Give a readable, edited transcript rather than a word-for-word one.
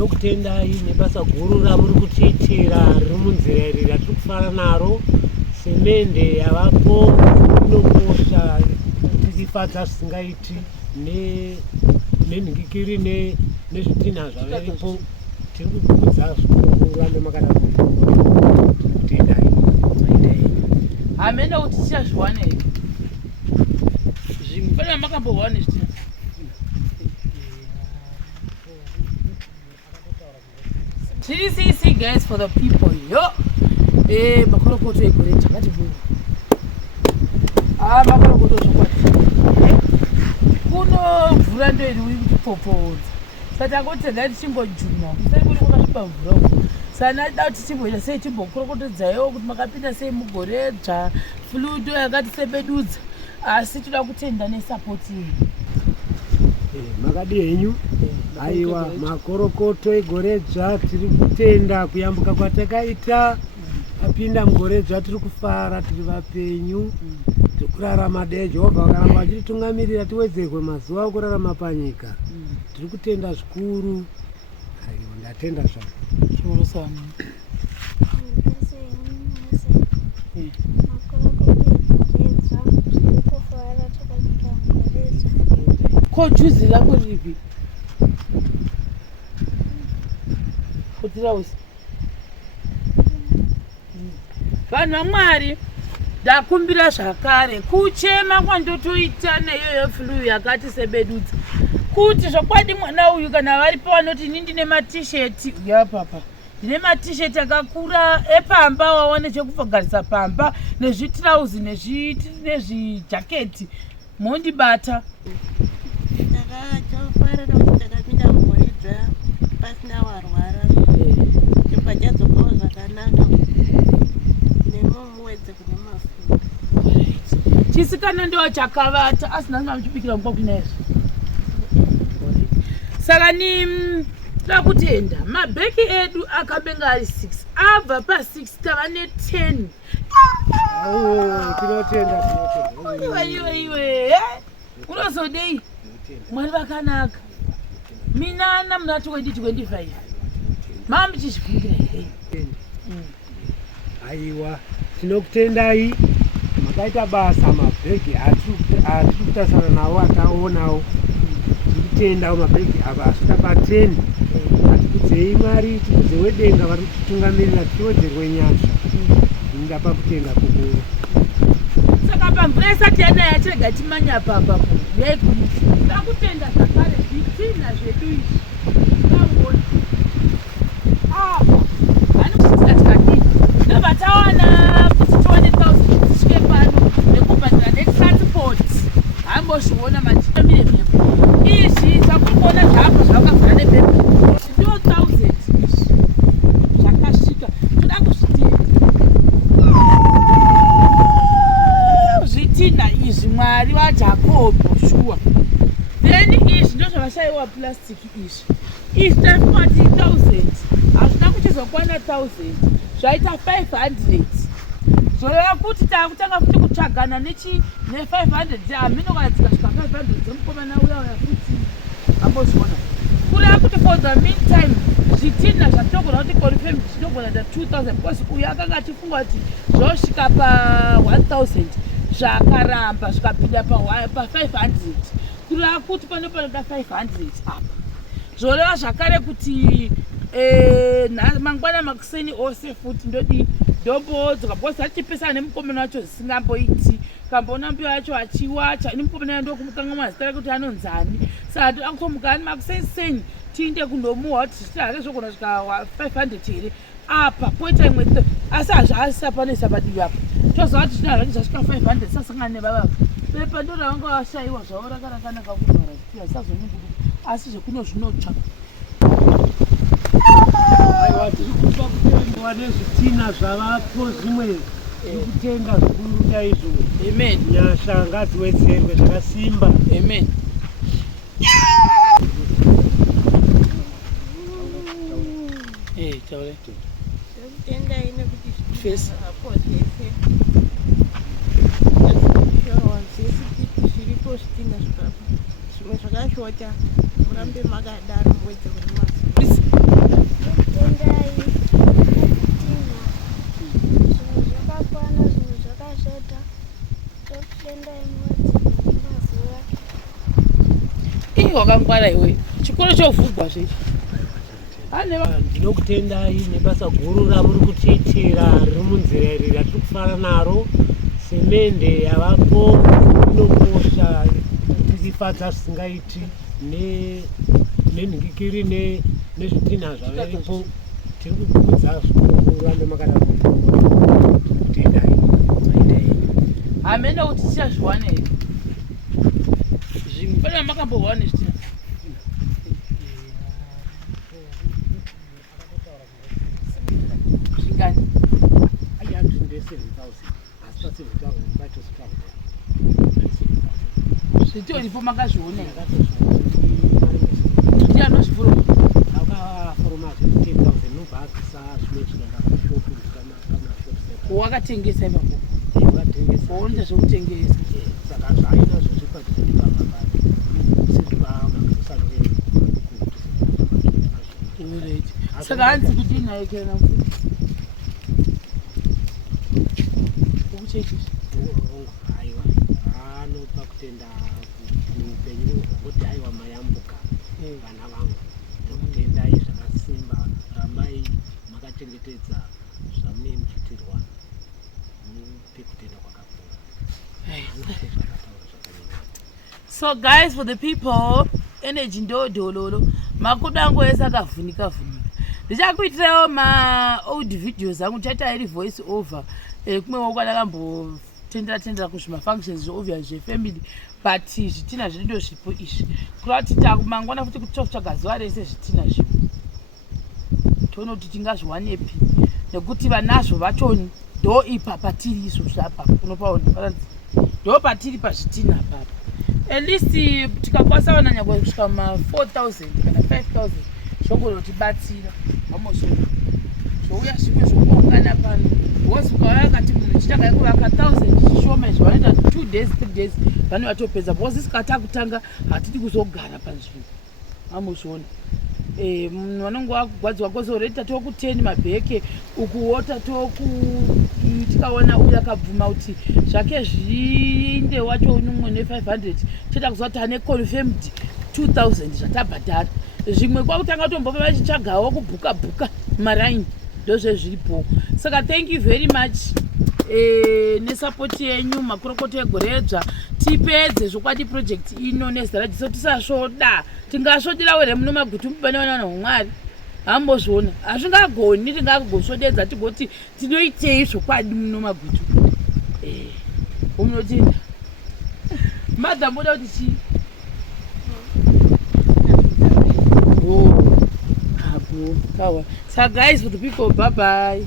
Tinokutendai nebasa guru ramuri kutiitira riri munzira iri ratiri kufara naro. Semende yavapo inokosha, tichifadza zvisingaiti nenhingikiri nezvitinha zvaviripo. Tiri kukudza zvikuru rambe makadaro. Tinokutendai. Hamene kuti tichazviwana here zvimwe pane makambowana nezvitinha. TCC guys for the people yo. Makorokoto egore chakati buu. Makorokoto zvokwadi. Kuno mvura ndio iri kupopodza. Saka takotenda tichimbojuna. Kusari kuri kwakasvipa mvura uko. Sana da tichimboita sei timbokorokotodzaiwo kuti makapinda sei mugore dzva fludo yakati sebedudza. Asi toda kutenda nesupport yedu. Makadi henyu. Aiwa makorokoto egoredzva tiri kutenda kuyambuka kwatakaita apinda mugoredzva tiri kufara tiri vapenyu tiri kurarama dai Jehovha vakaramba vachititungamirira tiwedzerwe mazuva okurarama panyika. Tiri kutenda zvikuru. Aiwa ndatenda zvikuru sana. Ko juzi lako ripi? Kutirausi. Vanhu vaMwari ndakumbira zvakare kuchema kwandotoita neyoyo flu yakati sebedudza kuti zvokwadi mwana uyu kana varipo vanoti ini ndine matisheti yapapa ndine matisheti akakura epamba waone chekupfagarisa pamba nezvitirauzi nezvijaketi mondibata. Takafarira kuti takapinda mugoredzva pasina warwara chipachadzokawo zvakanaka nemomuwedze kune mafuta. Chisikana ndo chakavata asina ngamchibikira mukokuna izvo. Saka ni takutenda mabheki edu akabenga ari 6 abva pa6 tava ne10. Tinotenda. Iwe unozodei Mwari vakanaka. Minana muna 2025 mama muchizvikumbira here. Aiwa tinokutendai makaita basa mabhegi atiri kutasana nawo ataonawo. Tikutenda mabhegi ava asvika pa10. Atikudzei Mwari tikudze wedenga vari kutitungamirira tiwedzerwe nyasha. Ndapa kutenda kukuru. Saka pamvura isati yanaya tirega timanya papa takutenda zvakare zvitina zvedu izvi taona vane kuchitira tikadii ndobva tawana kuti 20,000 tisvike pano nekubhadhira netransport hambozviona machitomire mhepo izvi zvakuri zvapo zvakavhura nemhepo ndo 1000 izvi zvakasvika toda kuzvitenda zvitina izvi Mwari waJakobho shuwa. Then izvi ndo zvavashayiwa plastic izvi tafikati 1000 hazvina kuchizokwana 1000 zvaita 500 zvoreva kuti takutanga futi kutsvagana ne500 hamino kana tikasvika 500 dzemukomana uya futi ambozviona kureva kuti for the meantime zvitina zvatogona kuti confirm zvinogona ta 2000 because uyu akanga achifunga kuti zvosvika pa1000 zvakaramba zvikapinda pa500 kureva kuti panoda 500 apa zvoreva zvakare kuti mangwana makuseni ose futi ndodi ndombodzoka because achipesana nemukomana wacho zvisingamboiti kamboona mbuya wacho achiwacha nemukomana ndo kumukanga mazita rake kuti anonzani saka akutomuka ani makuseni tiinde kundomuwa kuti zvitare zvogona kusvika 500 here apa poita imwe asi hazvaasisa panoisa padivi apa tozova kuti zvina zvake zvasvika 500 sasangana nevavava pepa ndo ravanga vashayiwa zvavo rakarakanaka kuvara zvipiwa zvisazonyunguru asi zvekuno zvinotsva. Aiwa tiri kupa kutendwa nezvitina zvavapo zvimwe tiri kutenda zvikuru chaizvo. Amen. Nyasha ngadziwedzerwe zvakasimba. Amen. Taure. Tenda ine kuti Face. zvakapodzese zviripo zvitina zvipapo zvimwe zvakashota murambe makadaro muwedze kuri masi. wakangwara iwe chikoro chofudzwa zvechi ndinokutendai nebasa guru ramuri kutiitira riri munzira iri ratiri kufara naro. Semende yavapo inokosha, tirifadza zvisingaiti nenhingikiri nezvitinha zvavaripo. Tiri kukudza zvikuru rambe makadaro. Kutendai hamene kuti tichazviwana here zvimwe pane vamakambovana nezvitinha zvingani zvitionipo makazviona ndianozvifuro wakatengesa ipapo waonda zvokutengesa saka hanzi kuti inaekera ukuchekizva aiwa anopa kutenda kuupenyu hwokuti aiwa mayambuka vana vangu ndokutendai zvakasimba. Rambai makachengetedza zvamunei muchiitirwa, mupe kutenda kwakakura. So guys, for the people energy ndodololo makudo angu ese akavhunika. Ndichakuitirawo old videos angu chaita iri voice over kumwewo kwandakambotendera kuzvimafunctions zveovia zvefamily, but zvitina zvedu ndo zvipo izvi kureva kuti takumangwana futi kutotsvaga zuva rese zvitina zvipo toona kuti tingazviwanepi nekuti vanazvo vachoni ndo ipa patiri izvo zvapa unopaona ndo patiri pazvitina papa. At least tikakwanisa vananya kusvika ma4000 kana 5000 zvogonotibatsira vamozvona zvouya zvimwe zvokuungana pano wozi ukauya kati munhu chitanga yekuvaka 1000 zvishoma izvo vanoita 2 days 3 days vane vatopedza because isikata kutanga hatidi kuzogara panzvimbo vamozvona. Munhu vanonge vakugwadzwa kwose ureta toku 10 mabheke ukuwota tikaona uyu akabvuma kuti zvake zvinde wacho unomwe ne500 cheta kuziva kuti ane confirmed 2000 zvatabhadhara. Zvimwe kwakutanga tombopa vachichagawo kubhuka maraini ndozvezviripo. Saka thank you very much nesupport yenyu makurukota egoredzva tipedze zvokwadi project ino nezera jiso tisasvoda tingasvodera were muno magutu mubane vanhu vaMwari hambozviona hazvingagoni tingagosvodedza tigoti tinoitei zvokwadi muno magutu umunoti madha moda kuti chii So guys, for the people, bye bye.